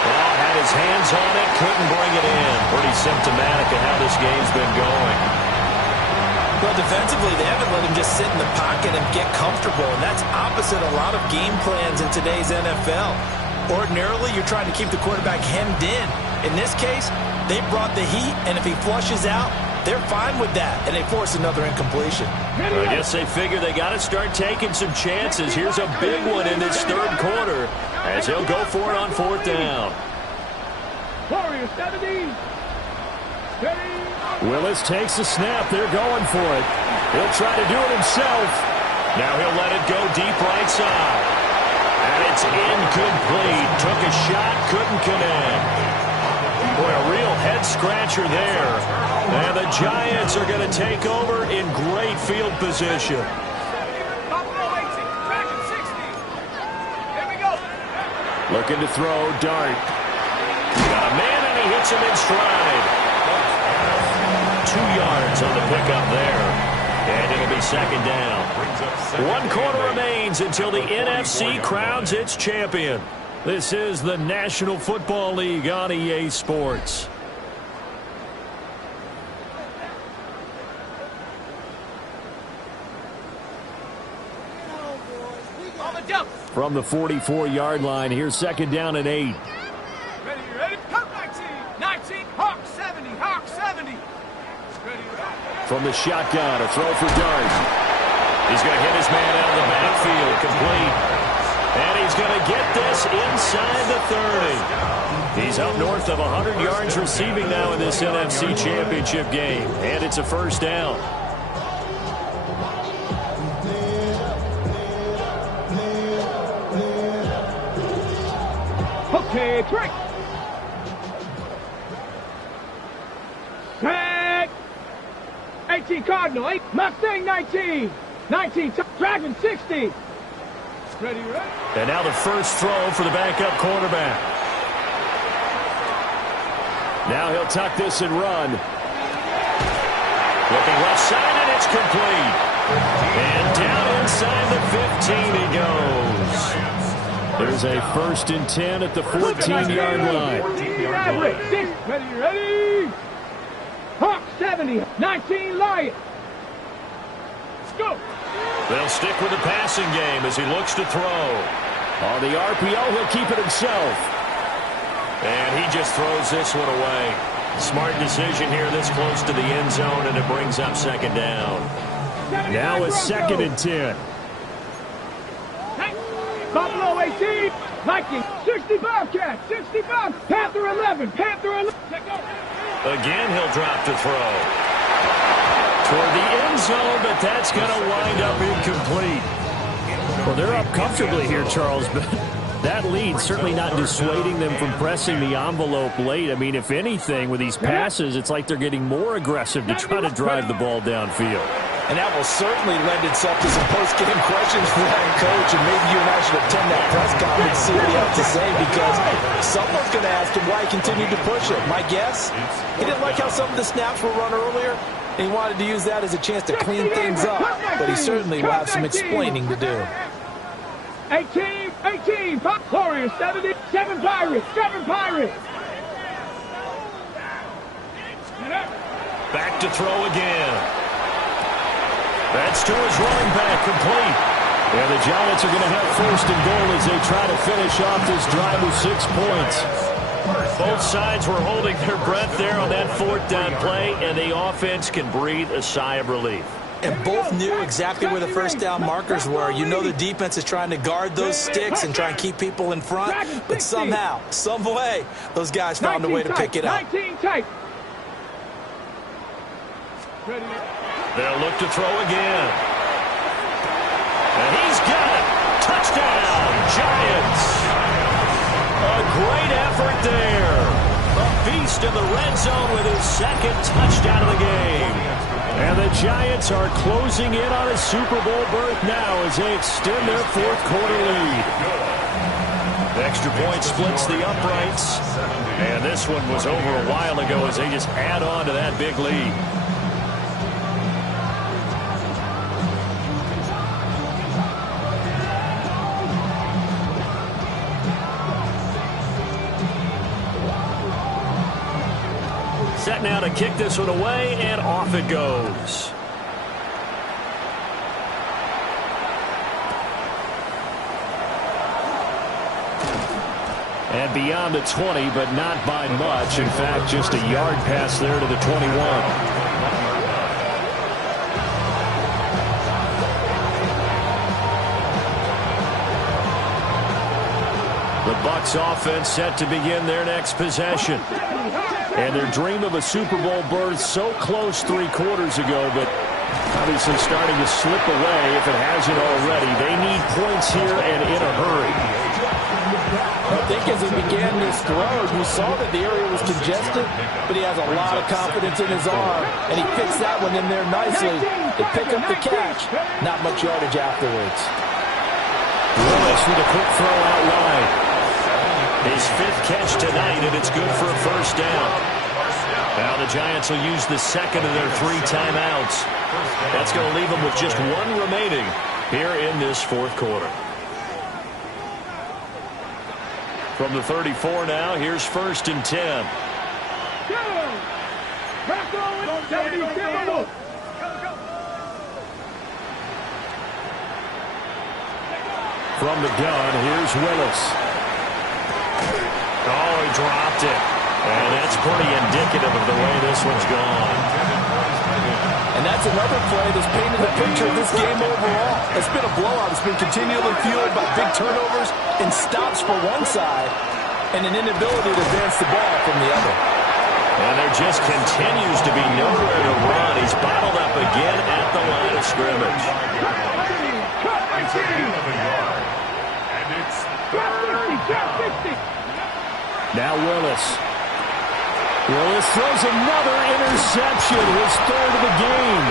Well, had his hands on it, couldn't bring it in. Pretty symptomatic of how this game's been going. Well, defensively, they haven't let him just sit in the pocket and get comfortable, and that's opposite a lot of game plans in today's NFL. Ordinarily, you're trying to keep the quarterback hemmed in. In this case, they brought the heat, and if he flushes out, they're fine with that, and they force another incompletion. I guess they figure they got to start taking some chances. Here's a big one in this 3rd quarter as he'll go for it on 4th down. Warriors 70. Willis takes the snap. They're going for it. He'll try to do it himself. Now he'll let it go deep right side. And it's incomplete. Took a shot, couldn't connect. Boy, a real head-scratcher there. And the Giants are going to take over in great field position. Looking to throw, Dart. Got a man, and he hits him in stride. 2 yards on the pickup there. And it'll be 2nd down. 1 quarter remains until the NFC crowns its champion. This is the National Football League on EA Sports. From the 44-yard line, here's 2nd down and 8. Ready? Hawk 19, 19, Hawk 70, Hawk 70. Ready? From the shotgun, a throw for Dart. He's going to hit his man out of the backfield, complete. And he's going to get this inside the 30. He's up north of 100 yards receiving now in this NFC Championship game. And it's a 1st down. Okay, trick. Tag. 18 Cardinal, 8 Mustang 19. 19 Dragon 60. Ready? And now the first throw for the backup quarterback. Now he'll tuck this and run. Looking left side, and it's complete. And down inside the 15 he goes. There's a 1st and 10 at the 14-yard line. Ready? Hawk 70, 19 Lions. Go. They'll stick with the passing game as he looks to throw. On the RPO, he'll keep it himself. And he just throws this one away. Smart decision here this close to the end zone, and it brings up 2nd down. Now it's 2nd and 10. Buffalo 18, Vikings 60 Bobcats, 60 Bob. Panther 11, Panther 11. Again, he'll drop to throw. Toward the end zone, but that's going to wind up incomplete. Well, they're up comfortably here, Charles, but that lead certainly not dissuading them from pressing the envelope late. I mean, if anything, with these passes, it's like they're getting more aggressive to try to drive the ball downfield. And that will certainly lend itself to some post-game questions for that coach, and maybe you and I should attend that press conference and see what he has to say, because someone's going to ask him why he continued to push it. My guess, he didn't like how some of the snaps were run earlier, and he wanted to use that as a chance to clean things up, but he certainly will have some explaining to do. 18, Warriors, 7 Pirates, 7 Pirates. Back to throw again. That's to his running back, complete. And the Giants are going to have first and goal as they try to finish off this drive with 6 points. Both sides were holding their breath there on that 4th down play, and the offense can breathe a sigh of relief. And both knew exactly where the first down markers were. You know the defense is trying to guard those sticks and try and keep people in front, but somehow, some way, those guys found a way to pick it up. They'll look to throw again. And he's got it. Touchdown, Giants. A great effort there. A beast in the red zone with his 2nd touchdown of the game. And the Giants are closing in on a Super Bowl berth now as they extend their 4th quarter lead. The extra point splits the uprights. And this one was over a while ago as they just add on to that big lead. Set now to kick this one away, and off it goes. And beyond the 20, but not by much. In fact, just a yard pass there to the 21. The Bucs offense set to begin their next possession. And their dream of a Super Bowl berth so close 3 quarters ago, but obviously starting to slip away if it hasn't already. They need points here and in a hurry. I think as he began this throw, you saw that the area was congested, but he has a lot of confidence in his arm, and he fits that one in there nicely to pick up the catch. Not much yardage afterwards. Willis with a quick throw out wide. His 5th catch tonight, and it's good for a first down. Now the Giants will use the 2nd of their 3 timeouts. That's going to leave them with just 1 remaining here in this 4th quarter. From the 34 now, here's 1st and 10. From the gun, here's Willis. Oh, he dropped it. And that's pretty indicative of the way this one's gone. And that's another play that's painted the picture of this game overall. It's been a blowout. It's been continually fueled by big turnovers and stops for one side and an inability to advance the ball from the other. And there just continues to be nowhere to run. He's bottled up again at the line of scrimmage. And it's 3rd. Now Willis. Willis throws another interception, his 3rd of the game.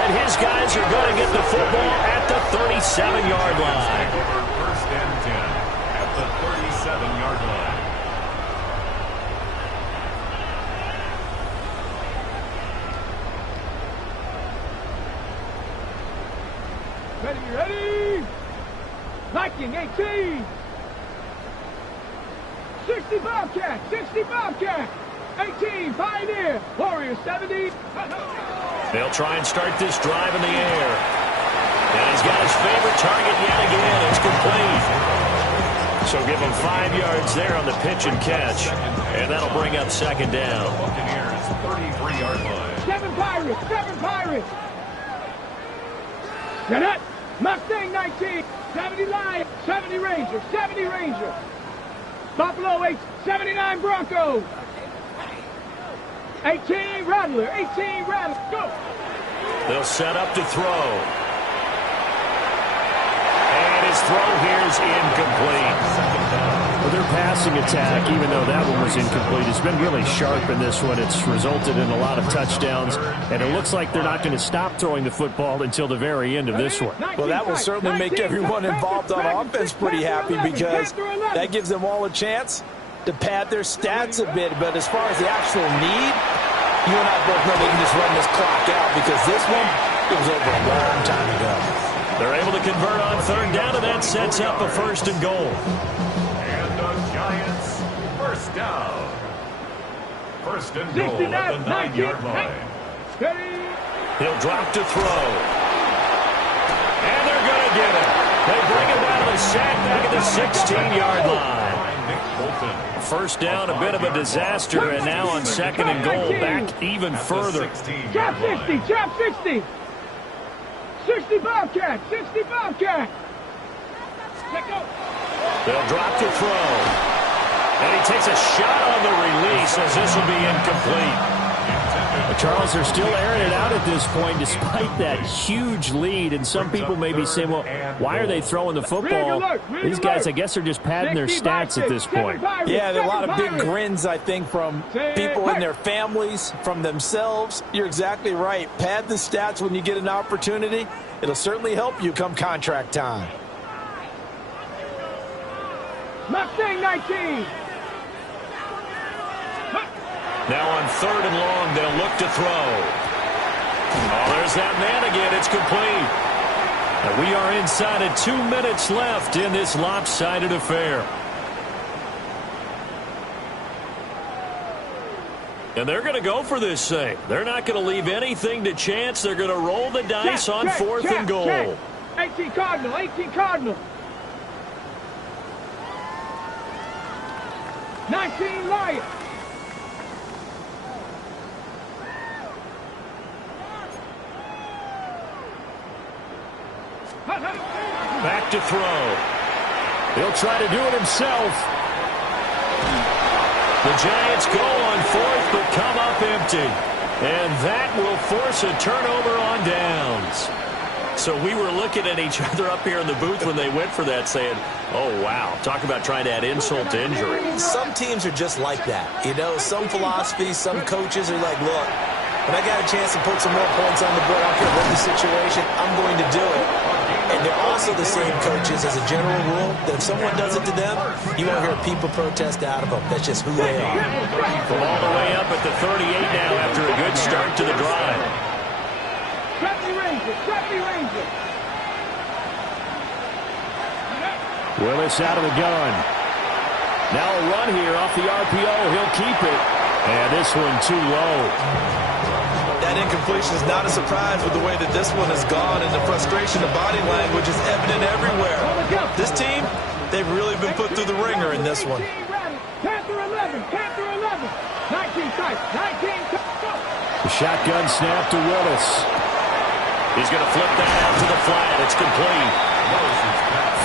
And his guys are going to get the football at the 37-yard line. 1st and 10 at the 37-yard line. Ready? Viking 18. 60 Bobcats, 60 Bobcats. 18, Pioneer. Warriors 70. They'll try and start this drive in the air. And he's got his favorite target yet again. It's complete. So give him 5 yards there on the pitch and catch. And that'll bring up 2nd down. Buccaneers 33-yard line. 7 Pirates, 7 Pirates. Set up. Mustang 19, 70 Lion, 70 Ranger, 70 Ranger. Buffalo 8, 79 Bronco. 18 Rattler, 18 Rattler, go. They'll set up to throw. And his throw here is incomplete. Well, their passing attack, even though that one was incomplete, has been really sharp in this one. It's resulted in a lot of touchdowns, and it looks like they're not going to stop throwing the football until the very end of this one. Well, that will certainly make everyone involved on offense pretty happy because that gives them all a chance to pad their stats a bit. But as far as the actual need, you and I both know they can just run this clock out because this one, it was over a long time ago. They're able to convert on third down, and that sets up a 1st and goal. Giants, first down. 1st and goal at the 9-yard line. He'll drop to throw. And they're going to get it. They bring him down to the sack back at the 16-yard line. 1st down, a bit of a disaster, and now on 2nd and goal, back even further. Trap 60, trap 60. 60 Bobcat, 60 Bobcat. Let go. They'll drop to throw. And he takes a shot on the release as this will be incomplete. Charles, they're still airing it out at this point despite that huge lead. And some people may be saying, well, why are they throwing the football? These guys, I guess, are just padding their stats at this point. Yeah, there are a lot of big grins, I think, from people and their families, from themselves. You're exactly right. Pad the stats when you get an opportunity. It'll certainly help you come contract time. Mustang 19. Now on 3rd and long, they'll look to throw. Oh, there's that man again. It's complete. And we are inside of 2 minutes left in this lopsided affair. And they're going to go for this thing. They're not going to leave anything to chance. They're going to roll the dice on 4th and goal. 18 Cardinal, 18 Cardinal. 19 Lion. Back to throw. He'll try to do it himself. The Giants go on 4th, but come up empty. And that will force a turnover on downs. So we were looking at each other up here in the booth when they went for that saying, oh, wow, talk about trying to add insult to injury. Some teams are just like that. You know, some philosophies, some coaches are like, look, when I got a chance to put some more points on the board, I don't care what the situation, I'm going to do it. And they're also the same coaches as a general rule that if someone does it to them, you won't hear people protest out of them. That's just who they are. From all the way up at the 38 now after a good start to the drive. 70 Ranger, 70 Ranger. Willis out of the gun. Now a run here off the RPO. He'll keep it. And this one too low. That incompletion is not a surprise with the way that this one has gone, and the frustration of body language is evident everywhere. This team, they've really been put through the ringer in this one. Panther 11, Panther 11. 19 tight, 19 tight. The shotgun snap to Willis. He's going to flip that out to the flat. It's complete.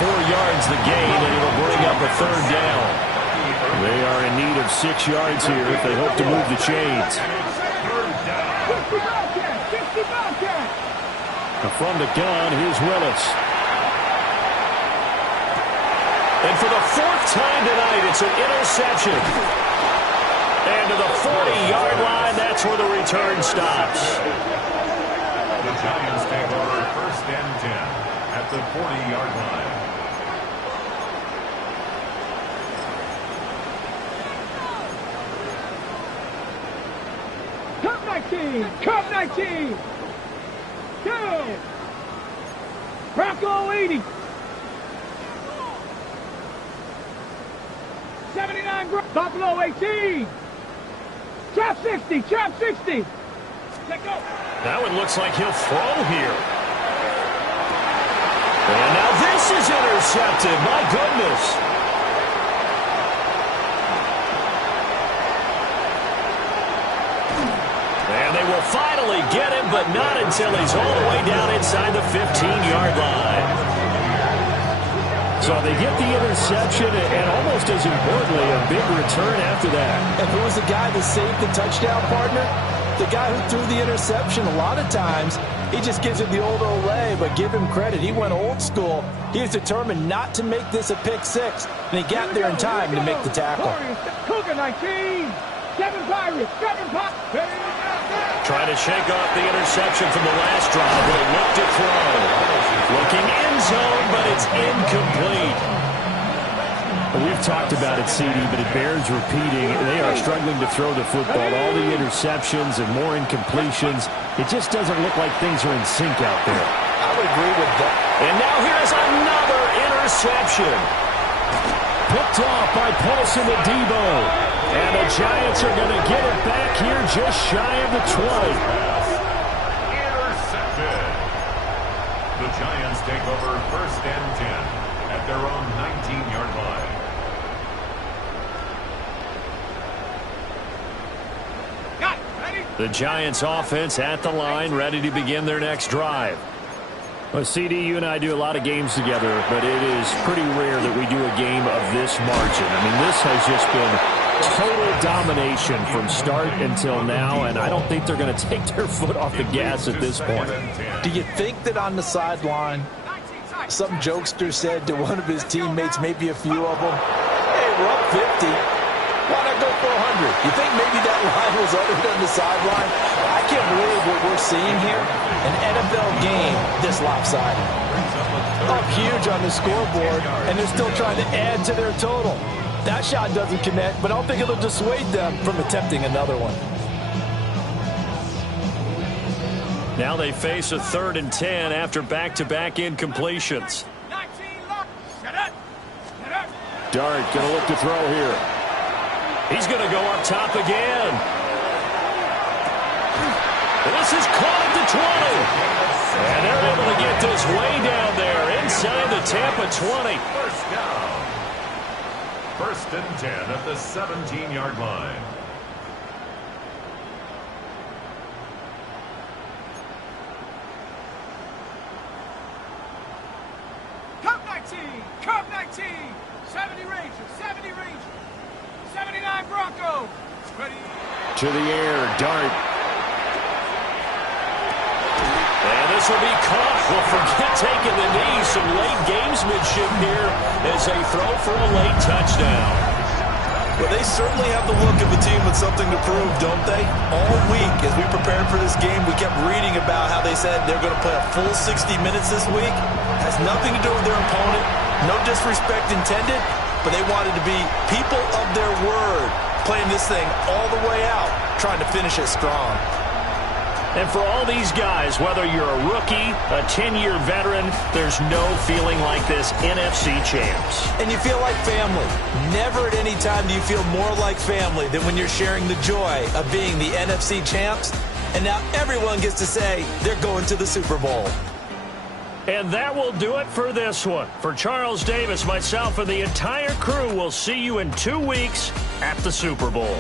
4 yards the gain, and it'll bring up a 3rd down. They are in need of 6 yards here if they hope to move the chains. 50 Bobcat, 50 Bobcat. From the gun, here's Willis. And for the 4th time tonight, it's an interception. And to the 40-yard line, that's where the return stops. The Giants take over 1st and 10 at the 40-yard line. Cup 19, Cup 19. Go. Bronco 80. 79 Buffalo 18. Trap 60, trap 60. Let go. That one looks like he'll throw here. And now this is intercepted. My goodness. And they will will finally get him, but not until he's all the way down inside the 15-yard line. So they get the interception, and almost as importantly, a big return after that. And who was the guy that saved the touchdown, partner? The guy who threw the interception. A lot of times, he just gives it the old Olay, but give him credit. He went old school. He was determined not to make this a pick six, and he got there in time to make the tackle. Cougar 19. 7 Pirates. 7 Pirates. Trying to shake off the interception from the last drive. Will look to throw. Looking end zone, but it's incomplete. We've talked about it, CD, but it bears repeating. They are struggling to throw the football. All the interceptions and more incompletions. It just doesn't look like things are in sync out there. I would agree with that. And now here's another interception. Picked off by Paulson to Debo. And the Giants are going to get it back here just shy of the 20. Intercepted. The Giants take over 1st and 10 at their own 19-yard line. The Giants offense at the line, ready to begin their next drive. Well, CD, you and I do a lot of games together, but it is pretty rare that we do a game of this margin. I mean, this has just been total domination from start until now, and I don't think they're going to take their foot off the gas at this point. Do you think that on the sideline, some jokester said to one of his teammates, maybe a few of them, hey, we're up 50. Why not go for 100? You think maybe that line was uttered on the sideline? I can't believe what we're seeing here. An NFL game this lopsided. Up huge on the scoreboard, and they're still trying to add to their total. That shot doesn't connect, but I don't think it'll dissuade them from attempting another one. Now they face a 3rd and 10 after back-to-back incompletions. Dart going to look to throw here. He's going to go up top again. This is caught at the 20. And they're able to get this way down there inside the Tampa 20. First down. 1st and 10 at the 17-yard line. Cup 19. Cup 19. 70 Rangers. 70 Rangers. 79 Broncos. Ready. To the air, Dart. And this will be caught. Well, forget taking the knee. Some late gamesmanship here as they throw for a late touchdown. Well, they certainly have the look of a team with something to prove, don't they? All week, as we prepared for this game, we kept reading about how they said they're going to play a full 60 minutes this week. Has nothing to do with their opponent. No disrespect intended. But they wanted to be people of their word, playing this thing all the way out, trying to finish it strong. And for all these guys, whether you're a rookie, a 10-year veteran, there's no feeling like this NFC champs. And you feel like family. Never at any time do you feel more like family than when you're sharing the joy of being the NFC champs. And now everyone gets to say they're going to the Super Bowl. And that will do it for this one. For Charles Davis, myself, and the entire crew, we'll see you in 2 weeks at the Super Bowl.